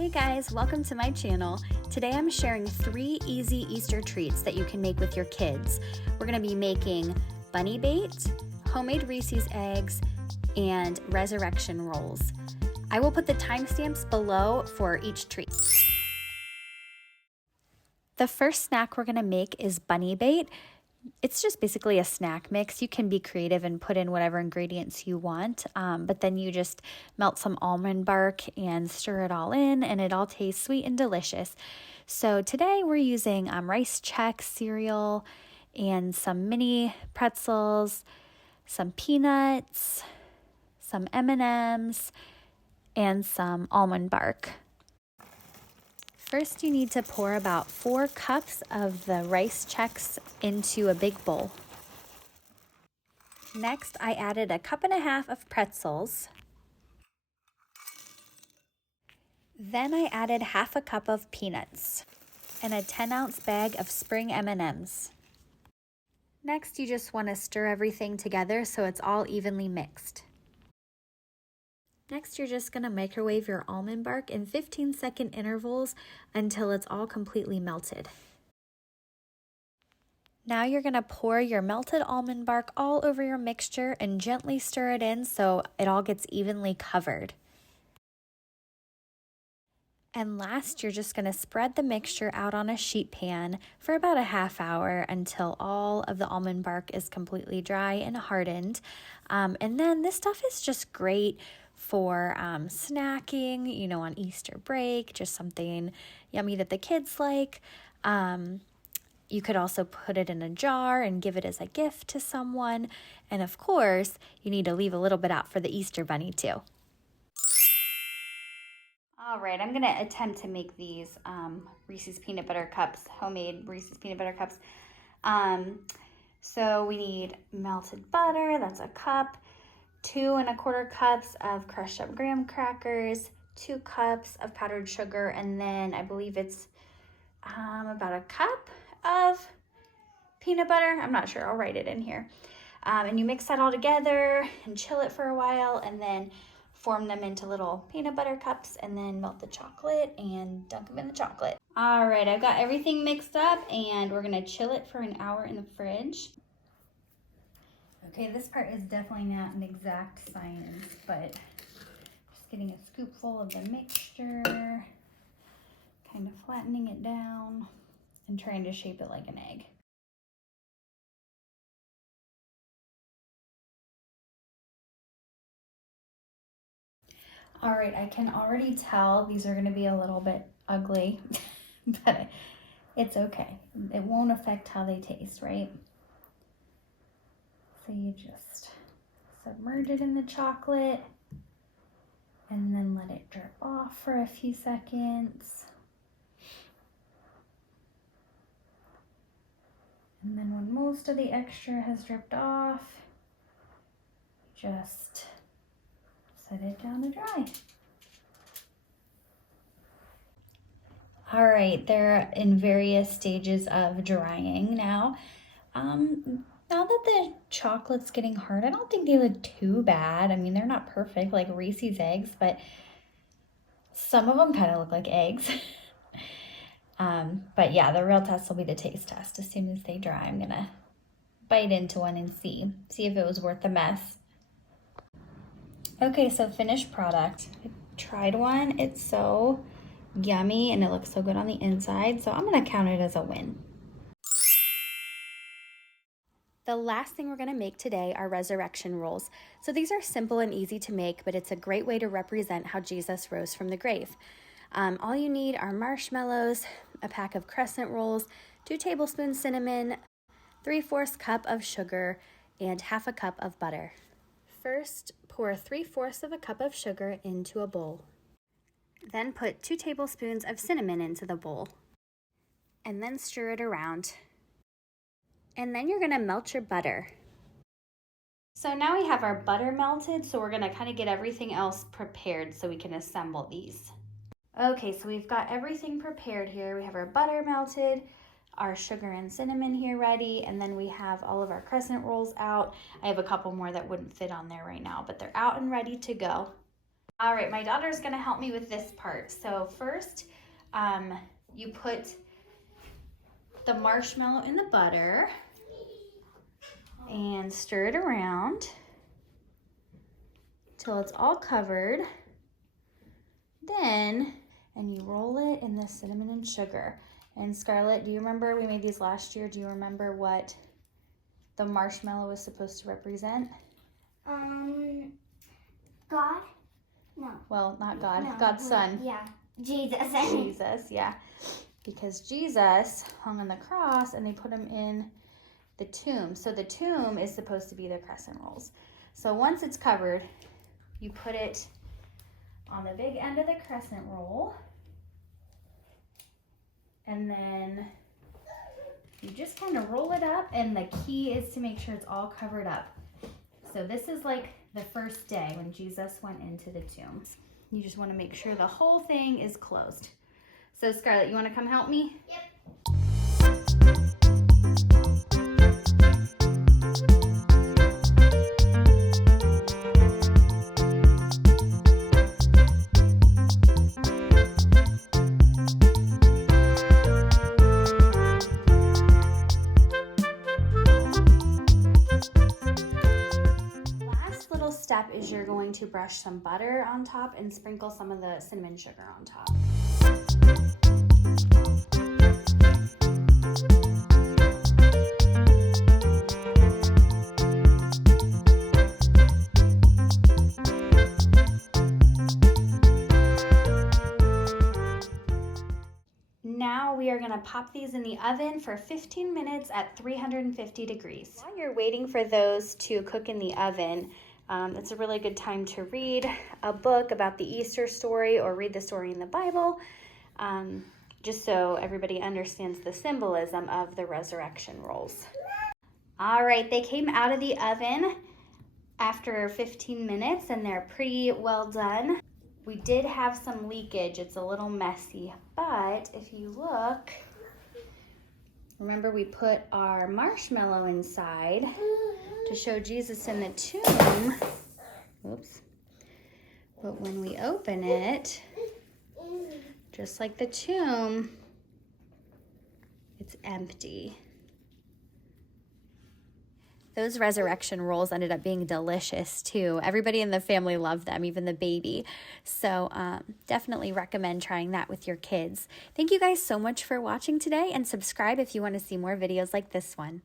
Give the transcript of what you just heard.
Hey guys, welcome to my channel. Today I'm sharing 3 easy Easter treats that you can make with your kids. We're going to be making bunny bait, homemade Reese's eggs, and resurrection rolls. I will put the timestamps below for each treat. The first snack we're going to make is bunny bait. It's just basically a snack mix. You can be creative and put in whatever ingredients you want, but then you just melt some almond bark and stir it all in, and it all tastes sweet and delicious. So today we're using Rice Chex cereal and some mini pretzels, some peanuts, some M&Ms, and some almond bark. First, you need to pour about 4 cups of the Rice Chex into a big bowl. Next, I added 1.5 cups of pretzels. Then I added 1/2 cup of peanuts and a 10-ounce bag of spring M&Ms. Next, you just want to stir everything together so it's all evenly mixed. Next, you're just going to microwave your almond bark in 15-second intervals until it's all completely melted. Now you're going to pour your melted almond bark all over your mixture and gently stir it in so it all gets evenly covered. And last, you're just going to spread the mixture out on a sheet pan for about a half hour until all of the almond bark is completely dry and hardened. And then this stuff is just great for snacking, on Easter break, just something yummy that the kids like. You could also put it in a jar and give it as a gift to someone. And of course, you need to leave a little bit out for the Easter bunny too. All right, I'm gonna attempt to make these Reese's peanut butter cups, homemade Reese's peanut butter cups. So we need melted butter, that's a cup, 2¼ cups of crushed up graham crackers, 2 cups of powdered sugar, and then I believe it's about a cup of peanut butter. I'm not sure, I'll write it in here. And you mix that all together and chill it for a while, and then form them into little peanut butter cups, and then melt the chocolate and dunk them in the chocolate. All right, I've got everything mixed up, and we're gonna chill it for an hour in the fridge. Okay, this part is definitely not an exact science, but just getting a scoopful of the mixture, kind of flattening it down, and trying to shape it like an egg. All right, I can already tell these are gonna be a little bit ugly, but it's okay. It won't affect how they taste, right? So you just submerge it in the chocolate and then let it drip off for a few seconds. And then when most of the extra has dripped off, just set it down to dry. All right, they're in various stages of drying now. Now that the chocolate's getting hard, I don't think they look too bad. I mean, they're not perfect like Reese's eggs, but some of them kind of look like eggs. But yeah, the real test will be the taste test. As soon as they dry, I'm gonna bite into one and see if it was worth the mess. Okay, so finished product. I tried one. It's so yummy and it looks so good on the inside, so I'm gonna count it as a win. The last thing we're gonna make today are resurrection rolls. So these are simple and easy to make, but it's a great way to represent how Jesus rose from the grave. All you need are marshmallows, a pack of crescent rolls, 2 tablespoons cinnamon, 3/4 cup of sugar, and 1/2 cup of butter. First, pour 3/4 cup of sugar into a bowl. Then put 2 tablespoons of cinnamon into the bowl, and then stir it around. And then you're gonna melt your butter. So now we have our butter melted, so we're gonna kind of get everything else prepared so we can assemble these. Okay, so we've got everything prepared here. We have our butter melted, our sugar and cinnamon here ready, and then we have all of our crescent rolls out. I have a couple more that wouldn't fit on there right now, but they're out and ready to go. All right, my daughter's gonna help me with this part. So first, you put the marshmallow in the butter and stir it around till it's all covered. Then, and you roll it in the cinnamon and sugar. And Scarlett, do you remember we made these last year? Do you remember what the marshmallow was supposed to represent? God? No. Well, not God, No. God's son. Yeah, Jesus. Jesus, yeah. Because Jesus hung on the cross and they put him in the tomb. So the tomb is supposed to be the crescent rolls. So once it's covered, you put it on the big end of the crescent roll. And then you just kind of roll it up, and the key is to make sure it's all covered up. So this is like the first day when Jesus went into the tomb. You just want to make sure the whole thing is closed. So Scarlett, you want to come help me? Yep. Step is you're going to brush some butter on top and sprinkle some of the cinnamon sugar on top. Now we are going to pop these in the oven for 15 minutes at 350 degrees. While you're waiting for those to cook in the oven, it's a really good time to read a book about the Easter story or read the story in the Bible, just so everybody understands the symbolism of the resurrection rolls. All right, they came out of the oven after 15 minutes and they're pretty well done. We did have some leakage. It's a little messy, but if you look, remember we put our marshmallow inside to show Jesus in the tomb. Oops. But when we open it, just like the tomb, it's empty. Those resurrection rolls ended up being delicious too. Everybody in the family loved them, even the baby. So definitely recommend trying that with your kids. Thank you guys so much for watching today, and subscribe if you want to see more videos like this one.